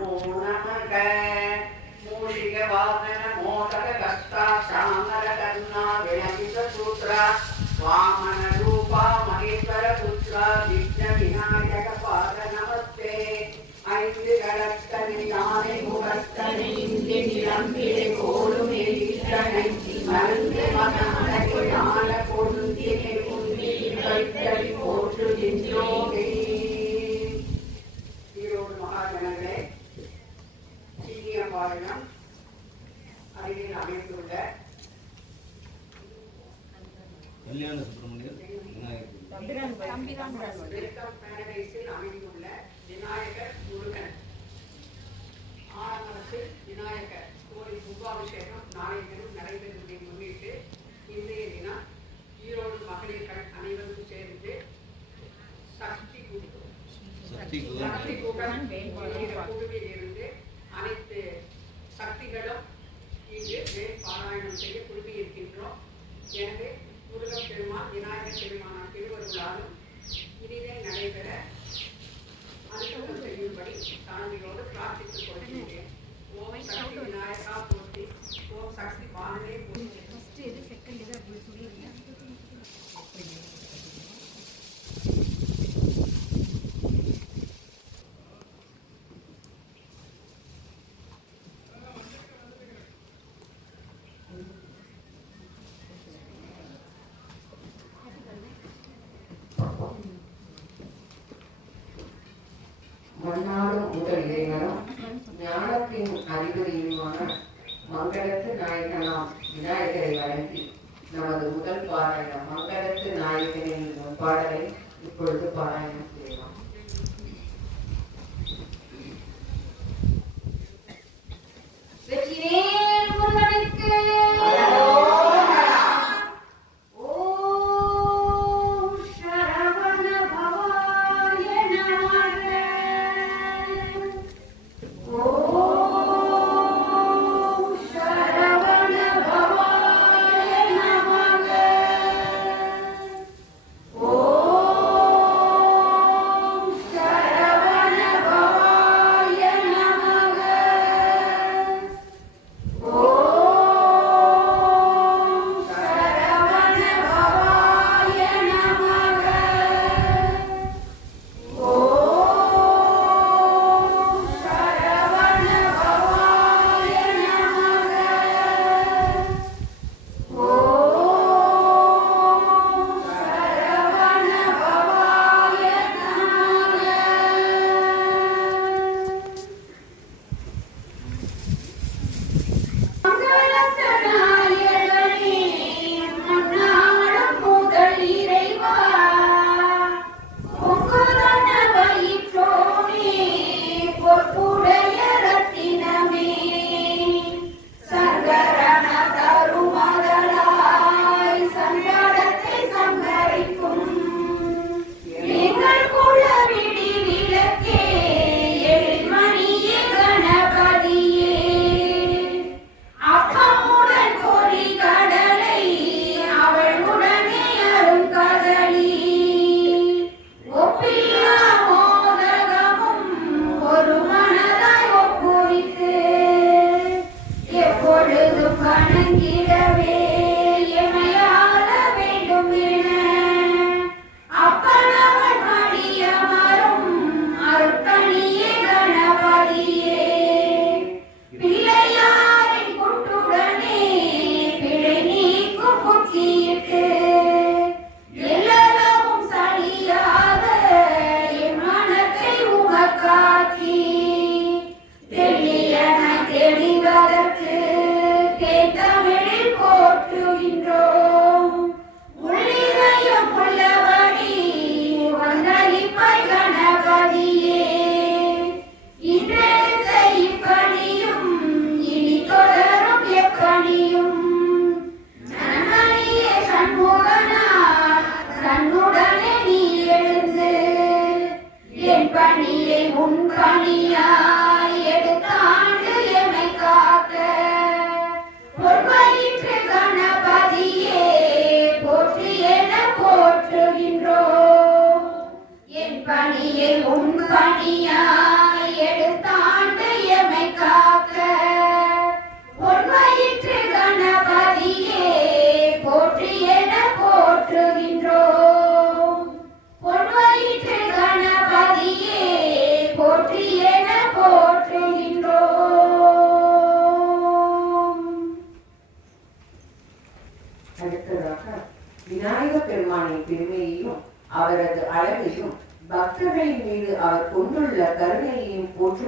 नमो नमः मूषिक वाहन मोदक कष्टा श्यामल कर्णा विलंबित सूत्र वामन रूपा महेश्वर पुत्र विघ्न विनायक पाद नमस्ते ஐந்து கடற்கரை யானை முகத்தனை இந்தி நிலம்பிடை கோடும் எரித்தனை மருந்து மகனக்கு ஞான கொழுந்தினை குந்தி வைத்தடி போற்றுகின்றோமே. ஈரோடு மகாஜனங்களே, சீனியம்பாளையம் அருகில் அமைந்துள்ள கல்யாண சுப்பிரமணியர் அமைந்துள்ள விநாயகர் முருகன் ஆரம்பத்தில் விநாயகர் கோயில் கும்பாபிஷேகம் நாளை தினம் நடைபெறுவதை முன்னிட்டு இன்றைய தினம் ஈரோடு மகளிர்கள் அனைவரும் சேர்ந்து சக்தி குழுவில் இருந்து அனைத்து சக்திகளும் இங்கு வேல் பாராயணம் செய்ய குழுவி இருக்கின்றோம். எனவே முருகப் பெருமான் விநாயகர் பெருமான் திருவருளாலும் இனிதே நடைபெற அனுகூலம் செய்யும்படி தாழ்மையோடு பிரார்த்தித்துக் கொள்கின்றேன். ஓம் சக்தி விநாயகா போற்றி, ஓம் சக்தி பாலனே போற்றி. மன்னாடும் முதல் இறைவனும் ஞானத்தின் அறிகுறியுமான மங்களத்து நாயகனாம் விநாயகரை வணங்கி நமது முதல் பாராயணம் மங்களத்து நாயகனின் பாடலை இப்பொழுது பாராயணம் செய்யலாம். ஓம்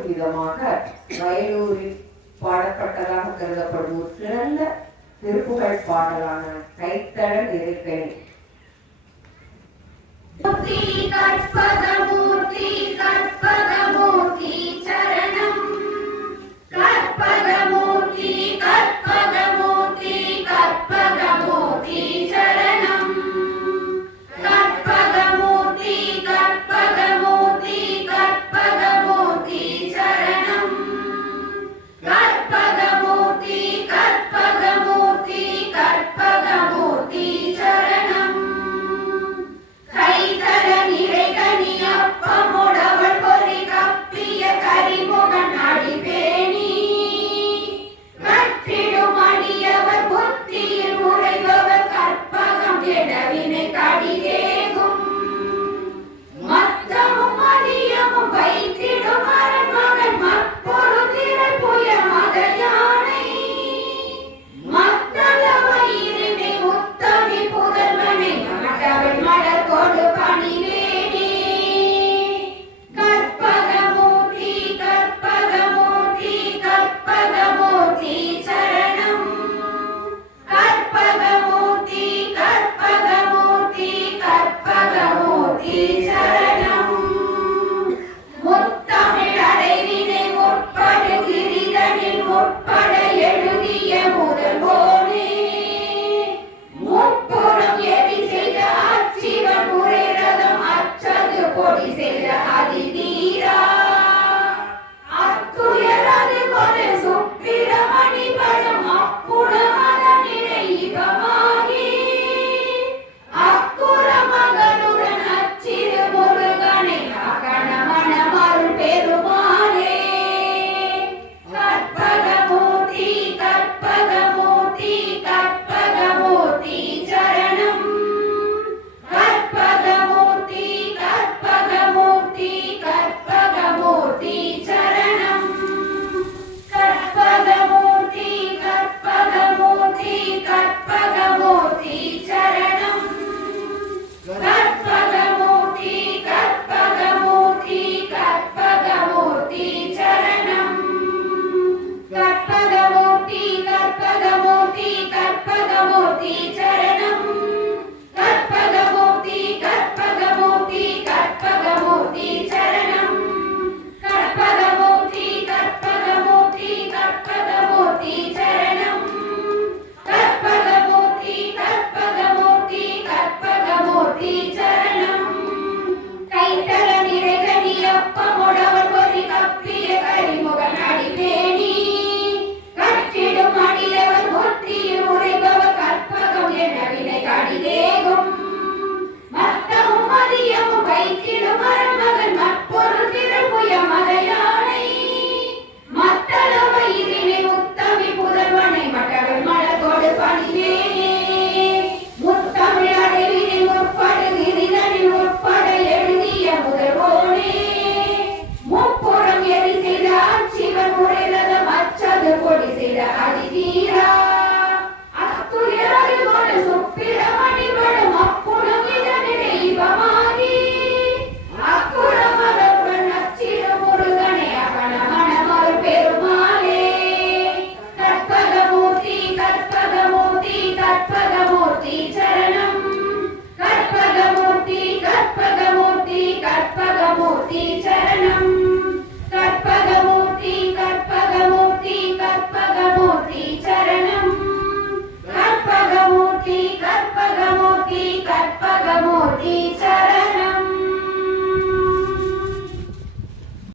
போற்றும் விதமாக வயலூரில் பாடப்பட்டதாக கருதப்படும் ஒரு சிறந்த திருப்புகழ் பாடலான கைத்தழ நிறைக்கணி. கற்பக மூர்த்தி கற்பக